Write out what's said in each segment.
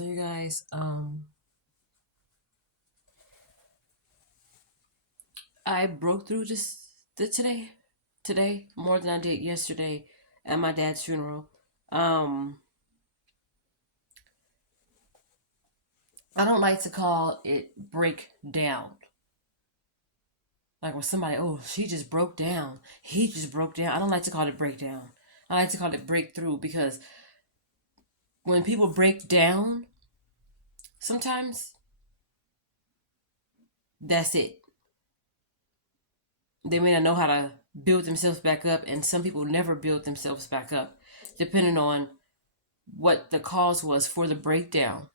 So you guys, I broke through today more than I did yesterday at my dad's funeral. Um, I don't like to call it break down. Like when somebody, oh, she just broke down. He just broke down. I don't like to call it breakdown. I like to call it breakthrough because when people break down, sometimes that's it. They may not know how to build themselves back up, and some people never build themselves back up, depending on what the cause was for the breakdown.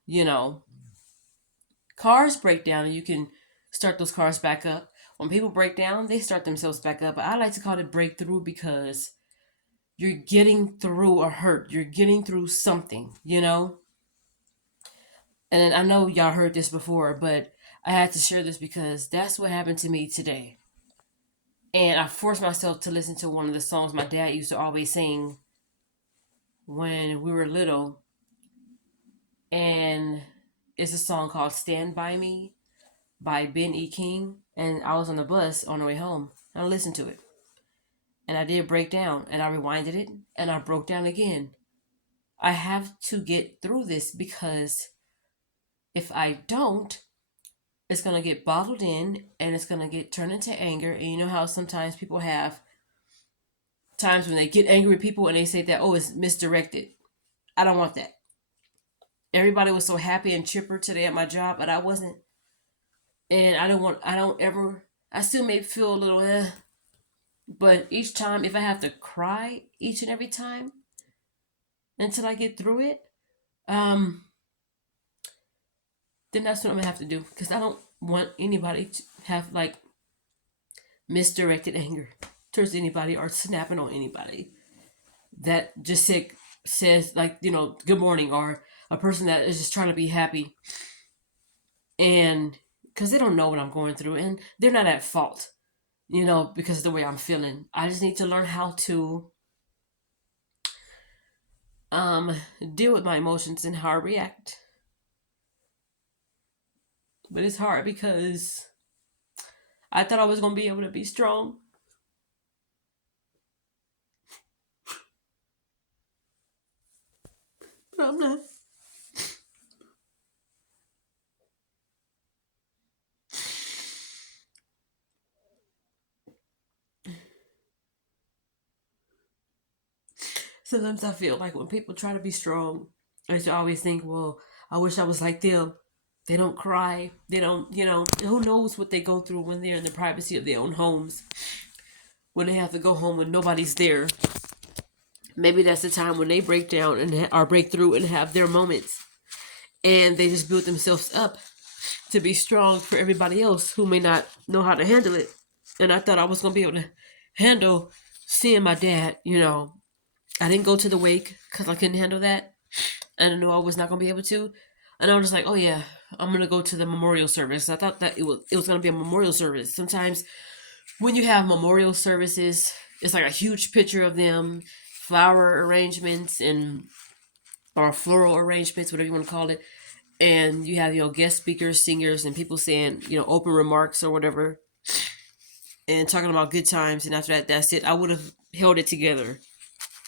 Cars break down and you can start those cars back up. When people break down, they start themselves back up. But I like to call it breakthrough because you're getting through a hurt, you're getting through something. And I know y'all heard this before, but I had to share this because that's what happened to me today. And I forced myself to listen to one of the songs my dad used to always sing when we were little. And it's a song called Stand By Me by Ben E. King. And I was on the bus on the way home. And I listened to it. And I did break down. And I rewinded it. And I broke down again. I have to get through this because if I don't, it's going to get bottled in and it's going to get turned into anger. And you know how sometimes people have times when they get angry with people and they say that, oh, it's misdirected. I don't want that. Everybody was so happy and chipper today at my job, but I wasn't. And I don't ever, I still may feel a little, but each time, if I have to cry each and every time until I get through it, um, then that's what I'm gonna have to do because I don't want anybody to have like misdirected anger towards anybody or snapping on anybody that just says like good morning, or a person that is just trying to be happy, and because they don't know what I'm going through and they're not at fault, because of the way I'm feeling. I just need to learn how to um deal with my emotions and how I react. But it's hard because I thought I was gonna be able to be strong, but I'm not. Sometimes I feel like when people try to be strong, I should always think, well, I wish I was like them. They don't cry. They don't, who knows what they go through when they're in the privacy of their own homes, when they have to go home when nobody's there. Maybe that's the time when they break down and or break through and have their moments, and they just build themselves up to be strong for everybody else who may not know how to handle it. And I thought I was gonna be able to handle seeing my dad. I didn't go to the wake because I couldn't handle that, and I knew I was not gonna be able to. And I was just like, oh yeah, I'm gonna go to the memorial service. I thought that it was gonna be a memorial service. Sometimes when you have memorial services, it's like a huge picture of them, flower arrangements and or floral arrangements, whatever you want to call it. And you have guest speakers, singers, and people saying open remarks or whatever, and talking about good times. And after that, that's it. I would have held it together,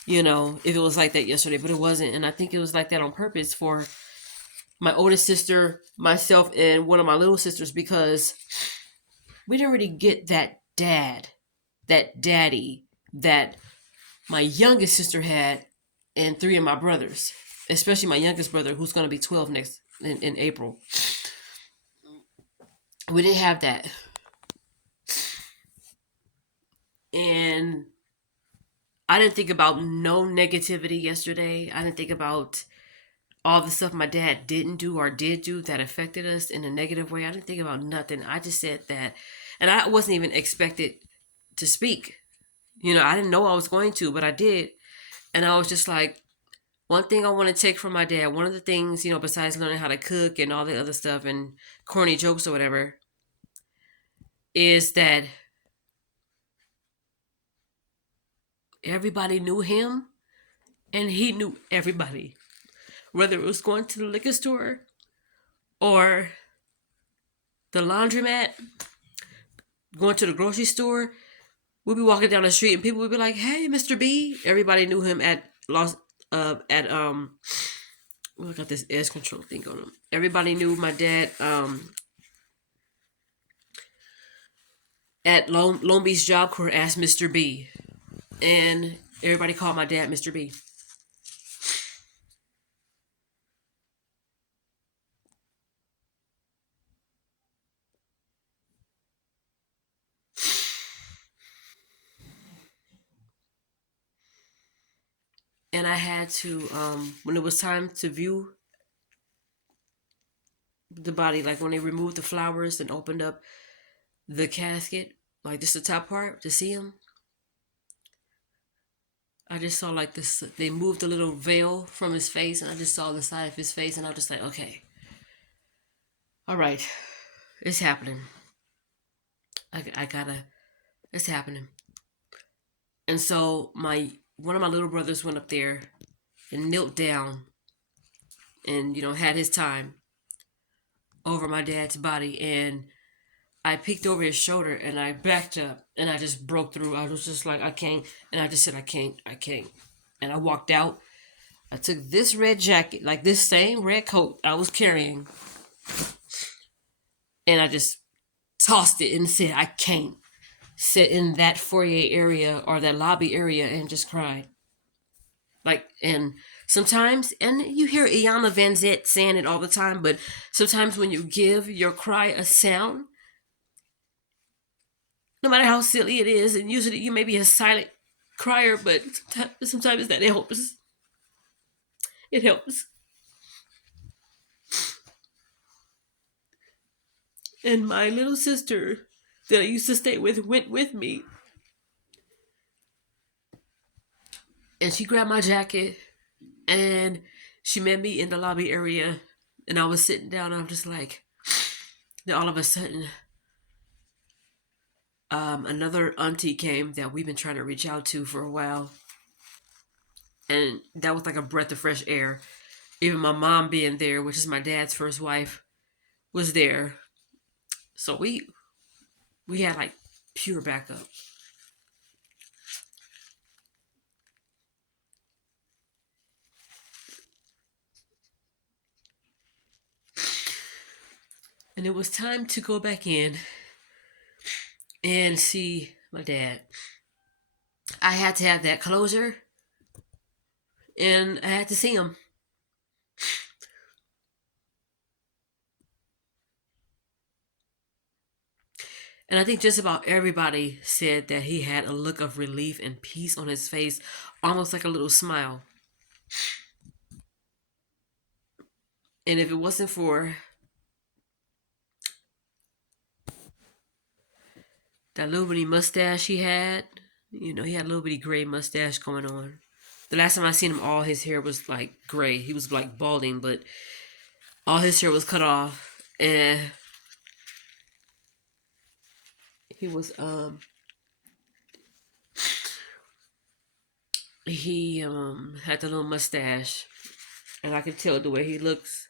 if it was like that yesterday, but it wasn't. And I think it was like that on purpose for my oldest sister, myself, and one of my little sisters, because we didn't really get that daddy that my youngest sister had, and three of my brothers, especially my youngest brother, who's going to be 12 next in April. We didn't have that. And I didn't think about no negativity yesterday. I didn't think about all the stuff my dad didn't do or did do that affected us in a negative way. I didn't think about nothing. I just said that. And I wasn't even expected to speak. I didn't know I was going to, but I did. And I was just like, one thing I want to take from my dad, one of the things, besides learning how to cook and all the other stuff and corny jokes or whatever, is that everybody knew him and he knew everybody. whether it was going to the liquor store or the laundromat, going to the grocery store, we'd be walking down the street and people would be like, "Hey, Mr. B." Everybody knew him at well, I got this edge control thing on him. Everybody knew my dad at Long Beach Job Corps as Mr. B. And everybody called my dad Mr. B. And I had to, when it was time to view the body, like when they removed the flowers and opened up the casket, like just the top part to see him, I just saw like this, they moved a little veil from his face and I just saw the side of his face and I was just like, okay, all right, it's happening. I gotta, it's happening. And so one of my little brothers went up there and knelt down and, had his time over my dad's body. And I peeked over his shoulder and I backed up and I just broke through. I was just like, I can't. And I just said, I can't. And I walked out. I took this red jacket, like this same red coat I was carrying, and I just tossed it and said, I can't sit in that foyer area or that lobby area, and just cried. Like, and sometimes, and you hear Iyanla Vanzant saying it all the time, but sometimes when you give your cry a sound, no matter how silly it is, and usually you may be a silent crier, but sometimes that helps. It helps. And my little sister that I used to stay with went with me. And she grabbed my jacket and she met me in the lobby area. And I was sitting down and I'm just like, then all of a sudden, another auntie came that we've been trying to reach out to for a while. And that was like a breath of fresh air. Even my mom being there, which is my dad's first wife, was there. So we had like pure backup. And it was time to go back in and see my dad. I had to have that closure and I had to see him. And I think just about everybody said that he had a look of relief and peace on his face, almost like a little smile. And if it wasn't for that little bitty mustache he had, he had a little bitty gray mustache going on. The last time I seen him, all his hair was like gray. He was like balding, but all his hair was cut off. And he was, he had the little mustache. And I could tell the way he looks.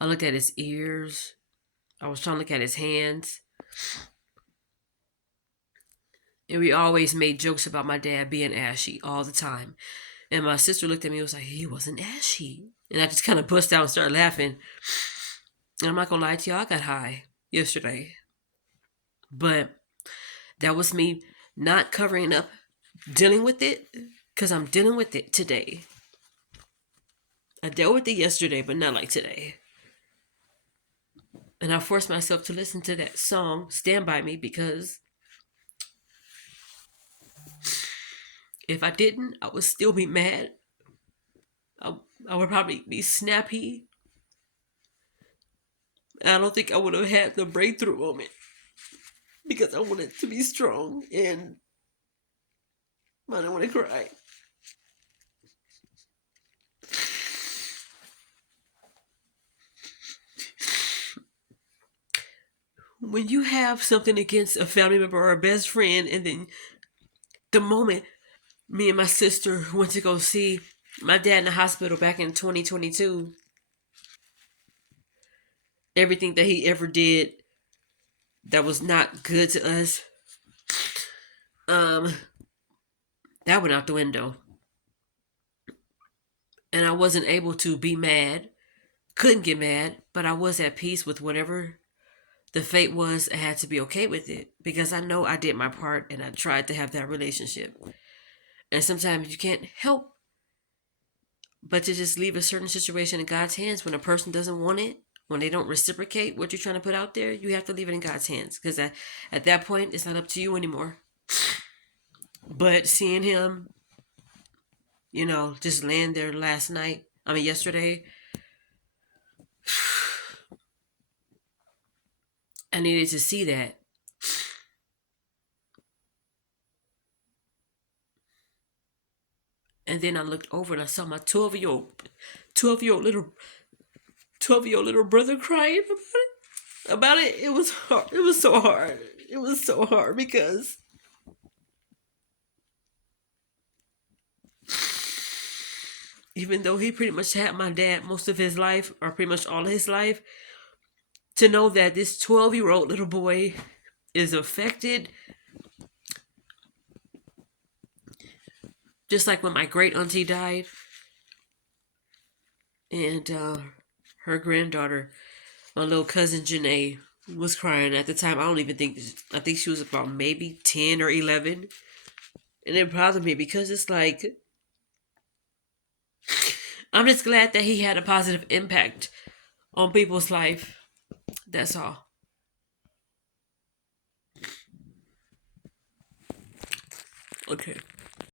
I looked at his ears. I was trying to look at his hands. And we always made jokes about my dad being ashy all the time. And my sister looked at me and was like, he wasn't ashy. And I just kind of bust out and started laughing. And I'm not going to lie to y'all, I got high yesterday. But that was me not covering up, dealing with it, because I'm dealing with it today. I dealt with it yesterday, but not like today. And I forced myself to listen to that song, Stand By Me, because if I didn't, I would still be mad. I would probably be snappy. I don't think I would have had the breakthrough moment because I wanted to be strong and I didn't want to cry. When you have something against a family member or a best friend, and then the moment me and my sister went to go see My dad in the hospital back in 2022. Everything that he ever did that was not good to us, um, that went out the window. And I wasn't able to be mad. Couldn't get mad, but I was at peace with whatever the fate was. I had to be okay with it because I know I did my part and I tried to have that relationship. And sometimes you can't help but to just leave a certain situation in God's hands when a person doesn't want it, when they don't reciprocate what you're trying to put out there. You have to leave it in God's hands because at that point, it's not up to you anymore. But seeing him, just laying there yesterday, I needed to see that. And then I looked over and I saw my 12-year-old little brother crying about it. It was hard. It was so hard. It was so hard because even though he pretty much had my dad most of his life, or pretty much all of his life, to know that this 12-year-old little boy is affected, just like when my great auntie died, and her granddaughter, my little cousin Janae, was crying at the time. I think she was about maybe 10 or 11. And it bothered me because it's like, I'm just glad that he had a positive impact on people's life. That's all. Okay.